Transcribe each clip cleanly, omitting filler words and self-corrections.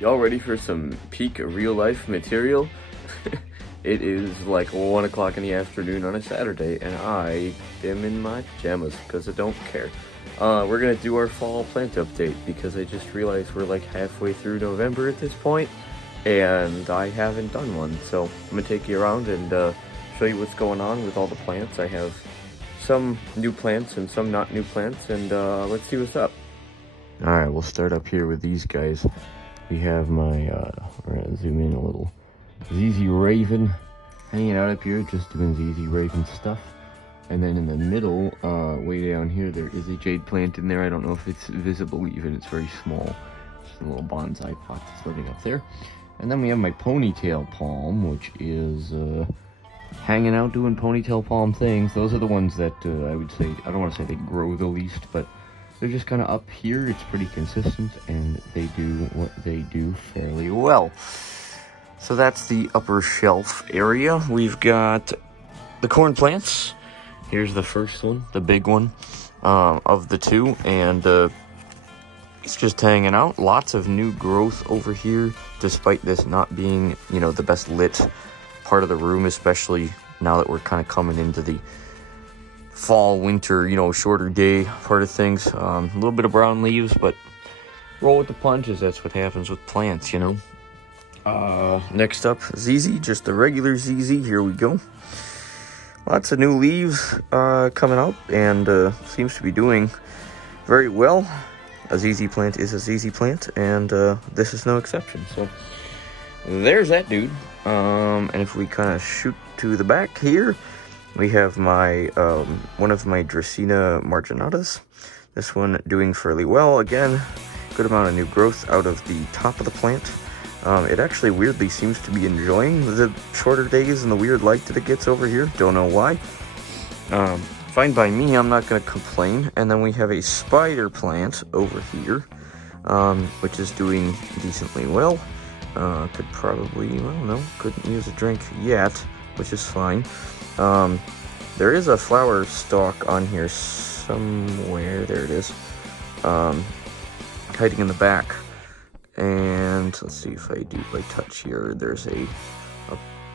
Y'all ready for some peak real-life material? It is like 1 o'clock in the afternoon on a Saturday, and I am in my pajamas because I don't care. We're gonna do our fall plant update because I just realized we're like halfway through November at this point, and I haven't done one. So I'm gonna take you around and show you what's going on with all the plants. I have some new plants and some not new plants, and let's see what's up. Alright, we'll start up here with these guys. We have my, we're gonna zoom in a little, ZZ Raven hanging out up here, just doing ZZ Raven stuff. And then in the middle, way down here, there is a jade plant in there. I don't know if it's visible even, it's very small. Just a little bonsai pot that's living up there. And then we have my ponytail palm, which is hanging out doing ponytail palm things. Those are the ones that I would say, I don't want to say they grow the least, but they're just kind of up here. It's pretty consistent, and they do what they do fairly well. So that's the upper shelf area. We've got the corn plants. Here's the first one, the big one of the two, and it's just hanging out. Lots of new growth over here, despite this not being, you know, the best lit part of the room, especially now that we're kind of coming into the fall, winter, you know, shorter day part of things. A little bit of brown leaves, but roll with the punches. That's what happens with plants, you know. Next up, ZZ, just the regular ZZ. Here we go. Lots of new leaves coming out, and seems to be doing very well. A ZZ plant is a ZZ plant, and this is no exception. So there's that dude. And if we kind of shoot to the back here, we have my one of my Dracaena marginatas. This one doing fairly well. Again, good amount of new growth out of the top of the plant. It actually weirdly seems to be enjoying the shorter days and the weird light that it gets over here. Don't know why. Fine by me, I'm not going to complain. And then we have a spider plant over here, which is doing decently well. Could probably, well, no, couldn't use a drink yet, which is fine. There is a flower stalk on here somewhere. There it is. Hiding in the back. And let's see if I do by touch here. There's a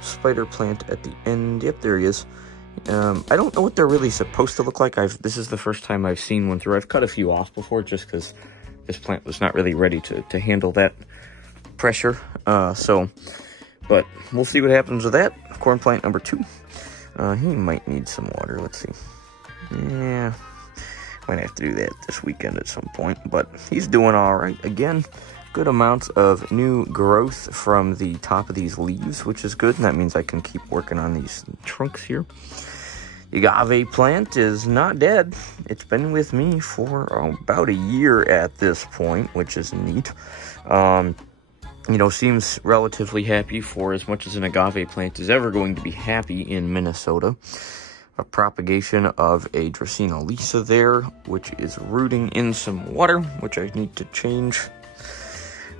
spider plant at the end. Yep, there he is. I don't know what they're really supposed to look like. This is the first time I've seen one through. I've cut a few off before just because this plant was not really ready to handle that pressure. But we'll see what happens with that. Corn plant number 2. He might need some water. Let's see. Yeah, might have to do that this weekend at some point. But he's doing all right. Again, good amounts of new growth from the top of these leaves, which is good. And that means I can keep working on these trunks here. The agave plant is not dead. It's been with me for about a year at this point, which is neat. You know, seems relatively happy for as much as an agave plant is ever going to be happy in Minnesota. A propagation of a Dracaena lisa there, which is rooting in some water, which I need to change.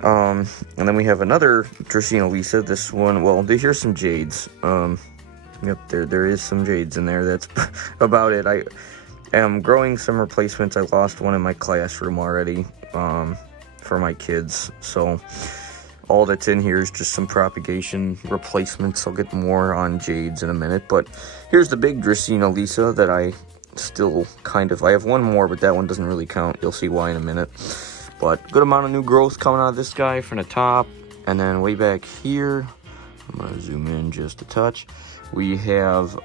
And then we have another Dracaena lisa. This one, well, here's some jades. Yep, there is some jades in there. That's about it. I am growing some replacements. I lost one in my classroom already for my kids, so all that's in here is just some propagation replacements. I'll get more on jades in a minute, but here's the big Dracaena lisa that I still kind of, I have one more, but that one doesn't really count. You'll see why in a minute. But good amount of new growth coming out of this guy from the top. And then way back here, I'm gonna zoom in just a touch. We have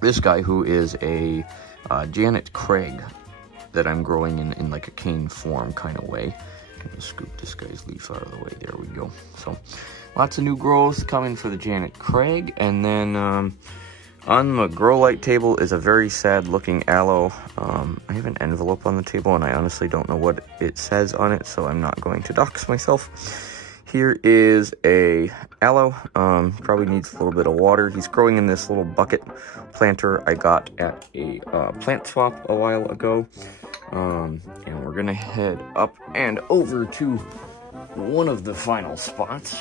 this guy who is a Janet Craig that I'm growing in like a cane form kind of way. I'm gonna scoop this guy's leaf out of the way. There we go. So lots of new growth coming for the Janet Craig. And then on the grow light table is a very sad looking aloe. I have an envelope on the table and I honestly don't know what it says on it, so I'm not going to dox myself. Here is a aloe. Probably needs a little bit of water. He's growing in this little bucket planter I got at a plant swap a while ago. And we're gonna head up and over to one of the final spots.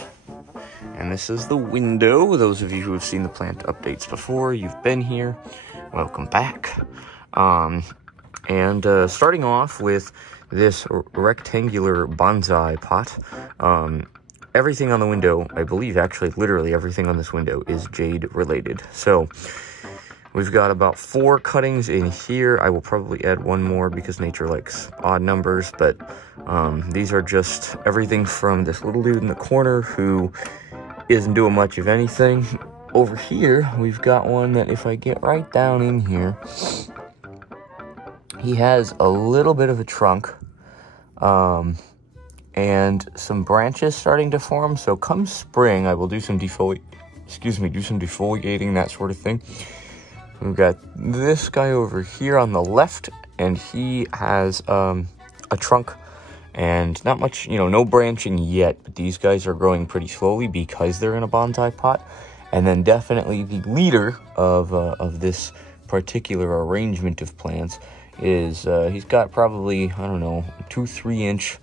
And this is the window. Those of you who have seen the plant updates before, you've been here. Welcome back. And starting off with this rectangular bonsai pot. Everything on the window, I believe actually literally everything on this window is jade related. So we've got about 4 cuttings in here. I will probably add one more because nature likes odd numbers, but these are just everything from this little dude in the corner who isn't doing much of anything. Over here, we've got one that if I get right down in here, he has a little bit of a trunk, and some branches starting to form. So come spring, I will do some defoliating, that sort of thing. We've got this guy over here on the left, and he has a trunk and not much, no branching yet, but these guys are growing pretty slowly because they're in a bonsai pot. And then definitely the leader of this particular arrangement of plants is, he's got probably, 2-3 inch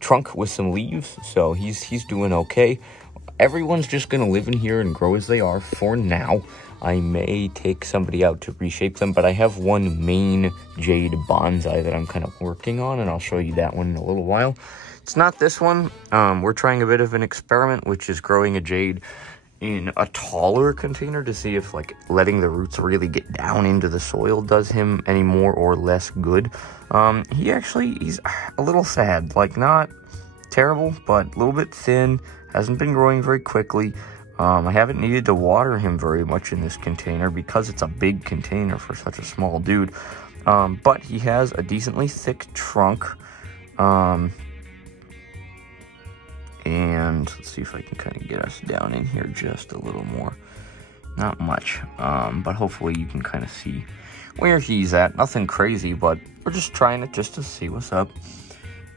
trunk with some leaves, so he's doing okay. Everyone's just gonna live in here and grow as they are for now. I may take somebody out to reshape them, but I have one main jade bonsai that I'm kind of working on, and I'll show you that one in a little while. It's not this one. We're trying a bit of an experiment, which is growing a jade in a taller container to see if letting the roots really get down into the soil does him any more or less good. He's a little sad, not terrible, but a little bit thin, hasn't been growing very quickly. I haven't needed to water him very much in this container because it's a big container for such a small dude. But he has a decently thick trunk. And let's see if I can kind of get us down in here just a little more. Not much, but hopefully you can kind of see where he's at. Nothing crazy, but we're just trying it just to see what's up.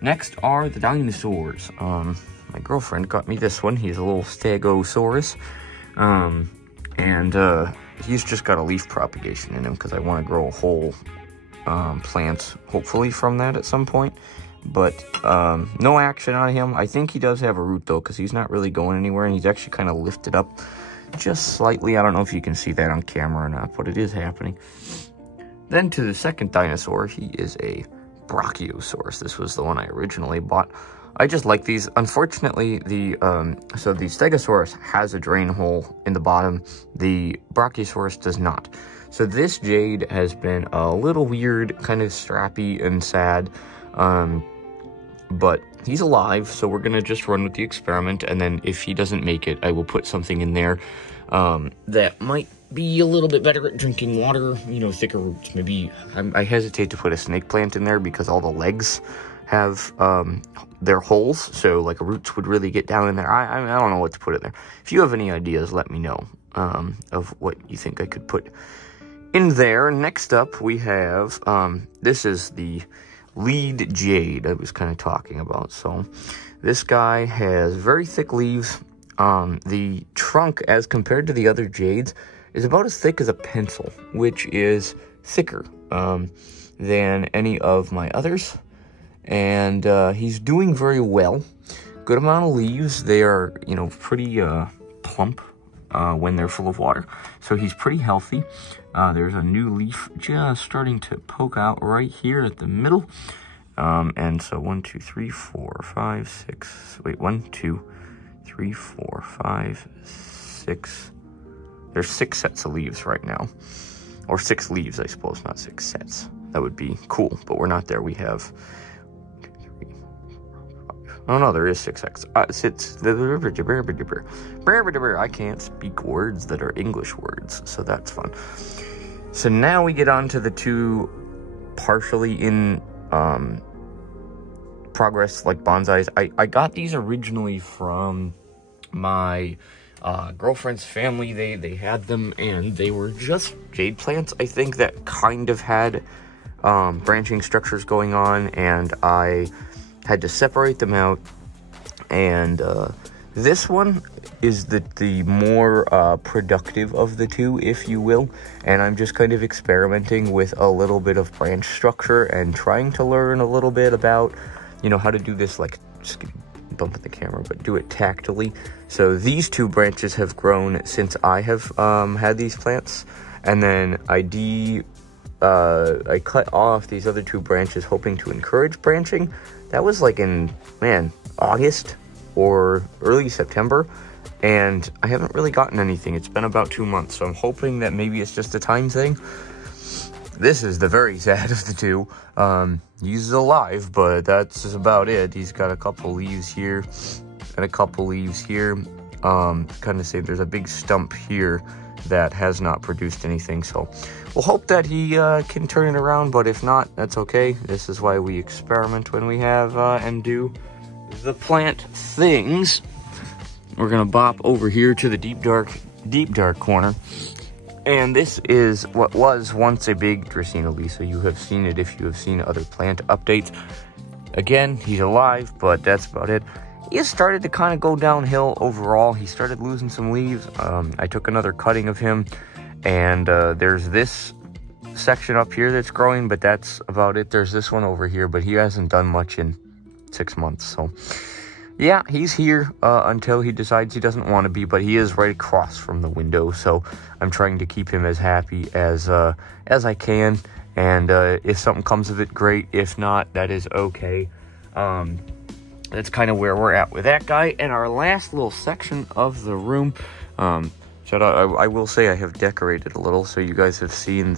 Next are the dinosaurs. My girlfriend got me this one. He's a little Stegosaurus. And he's just got a leaf propagation in him because I want to grow a whole plant, hopefully, from that at some point. But no action on him. I think he does have a root, though, because he's not really going anywhere, and he's actually kind of lifted up just slightly. I don't know if you can see that on camera or not, but it is happening. Then to the second dinosaur, he is a Brachiosaurus. This was the one I originally bought. I just like these. Unfortunately, the Stegosaurus has a drain hole in the bottom. The Brachiosaurus does not. So this jade has been a little weird, kind of strappy and sad. But he's alive, so we're gonna just run with the experiment, and then if he doesn't make it, I will put something in there that might be a little bit better at drinking water, thicker roots. Maybe I hesitate to put a snake plant in there because all the legs have their holes, so roots would really get down in there. I don't know what to put in there. If you have any ideas, let me know of what you think I could put in there. Next up, we have this is the lead jade I was kind of talking about. So this guy has very thick leaves. The trunk, as compared to the other jades, is about as thick as a pencil, which is thicker than any of my others. And he's doing very well. Good amount of leaves. They are, pretty plump when they're full of water. So he's pretty healthy. There's a new leaf just starting to poke out right here at the middle. And so 1, 2, 3, 4, 5, 6. Wait, 1, 2, 3, 4, 5, 6. There's 6 sets of leaves right now. Or 6 leaves, I suppose, not 6 sets. That would be cool, but we're not there. We have... Oh no, there is 6 X. I can't speak words that are English words, so that's fun. So now we get on to the 2 partially in progress, bonsais. I got these originally from my girlfriend's family. They had them, and they were just jade plants, I think, that kind of had branching structures going on, and I had to separate them out. And this one is the more productive of the 2, if you will, and I'm just kind of experimenting with a little bit of branch structure and trying to learn a little bit about how to do this, just bump at the camera, but do it tactily. So these 2 branches have grown since I have had these plants, and then I I cut off these other 2 branches hoping to encourage branching. That was like in, man, August or early September, and I haven't really gotten anything. It's been about 2 months, so I'm hoping that maybe it's just a time thing. This is the very sad of the 2. He's alive, but that's about it. He's got a couple leaves here and a couple leaves here. Kind of say there's a big stump here that has not produced anything, so we'll hope that he can turn it around, but if not, that's okay. This is why we experiment when we have and do the plant things. We're gonna bop over here to the deep dark corner, and this is what was once a big Dracaena Lisa. You have seen it if you have seen other plant updates. Again, he's alive, but that's about it. He has started to kind of go downhill overall. He started losing some leaves. I took another cutting of him, and there's this section up here that's growing, but that's about it. There's this one over here, but he hasn't done much in 6 months. So yeah, he's here until he decides he doesn't want to be, but he is right across from the window, so I'm trying to keep him as happy as I can, and if something comes of it, great. If not, that is okay. That's kind of where we're at with that guy. And our last little section of the room, shout out, I will say I have decorated a little, so you guys have seen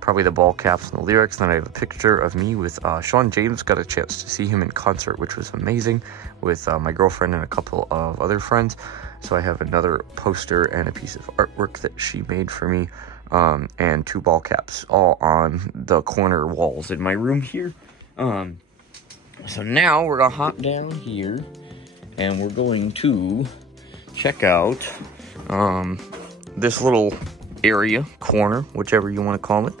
probably the ball caps and the lyrics. Then I have a picture of me with Sean James. Got a chance to see him in concert, which was amazing, with my girlfriend and a couple of other friends. So I have another poster and a piece of artwork that she made for me, and 2 ball caps all on the corner walls in my room here. So now we're gonna hop down here, and we're going to check out this little area, corner, whichever you want to call it.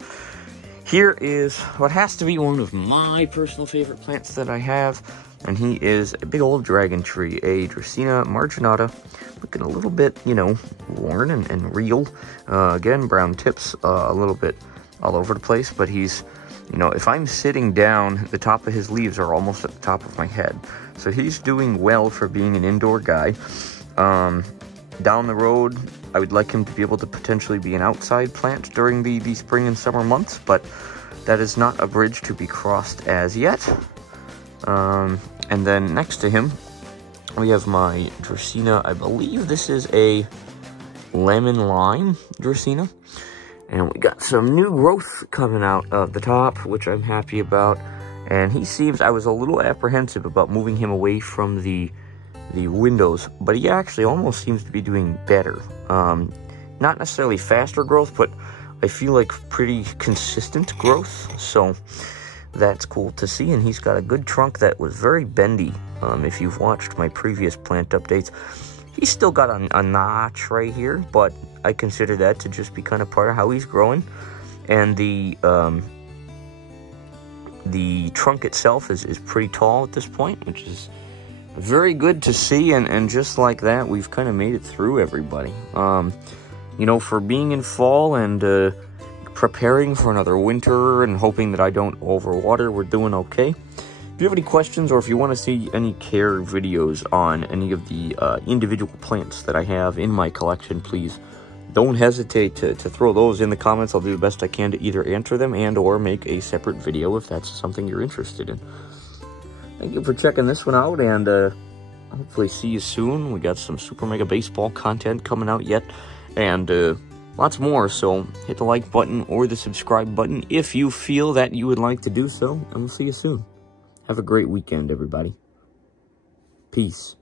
Here is what has to be one of my personal favorite plants that I have, and he is a big old dragon tree, a Dracaena marginata, looking a little bit, you know, worn and real. Again, brown tips, a little bit all over the place, but he's, you know, if I'm sitting down, the top of his leaves are almost at the top of my head. So he's doing well for being an indoor guy. Down the road, I would like him to be able to potentially be an outside plant during the spring and summer months, but that is not a bridge to be crossed as yet. And then next to him, we have my Dracaena. I believe this is a lemon lime Dracaena. And we got some new growth coming out of the top, which I'm happy about. And he seems, I was a little apprehensive about moving him away from the windows, but he actually almost seems to be doing better. Not necessarily faster growth, but I feel like pretty consistent growth. So that's cool to see. And he's got a good trunk that was very bendy. If you've watched my previous plant updates, he's still got a notch right here, but I consider that to just be kind of part of how he's growing. And the trunk itself is pretty tall at this point, which is very good to see. And just like that, we've kind of made it through, everybody. You know, for being in fall and preparing for another winter and hoping that I don't overwater, we're doing okay. If you have any questions, or if you want to see any care videos on any of the individual plants that I have in my collection, please don't hesitate to throw those in the comments. I'll do the best I can to either answer them and or make a separate video if that's something you're interested in. Thank you for checking this one out, and hopefully see you soon. We got some Super Mega Baseball content coming out yet, and lots more, so hit the like button or the subscribe button if you feel that you would like to do so, and we'll see you soon. Have a great weekend, everybody. Peace.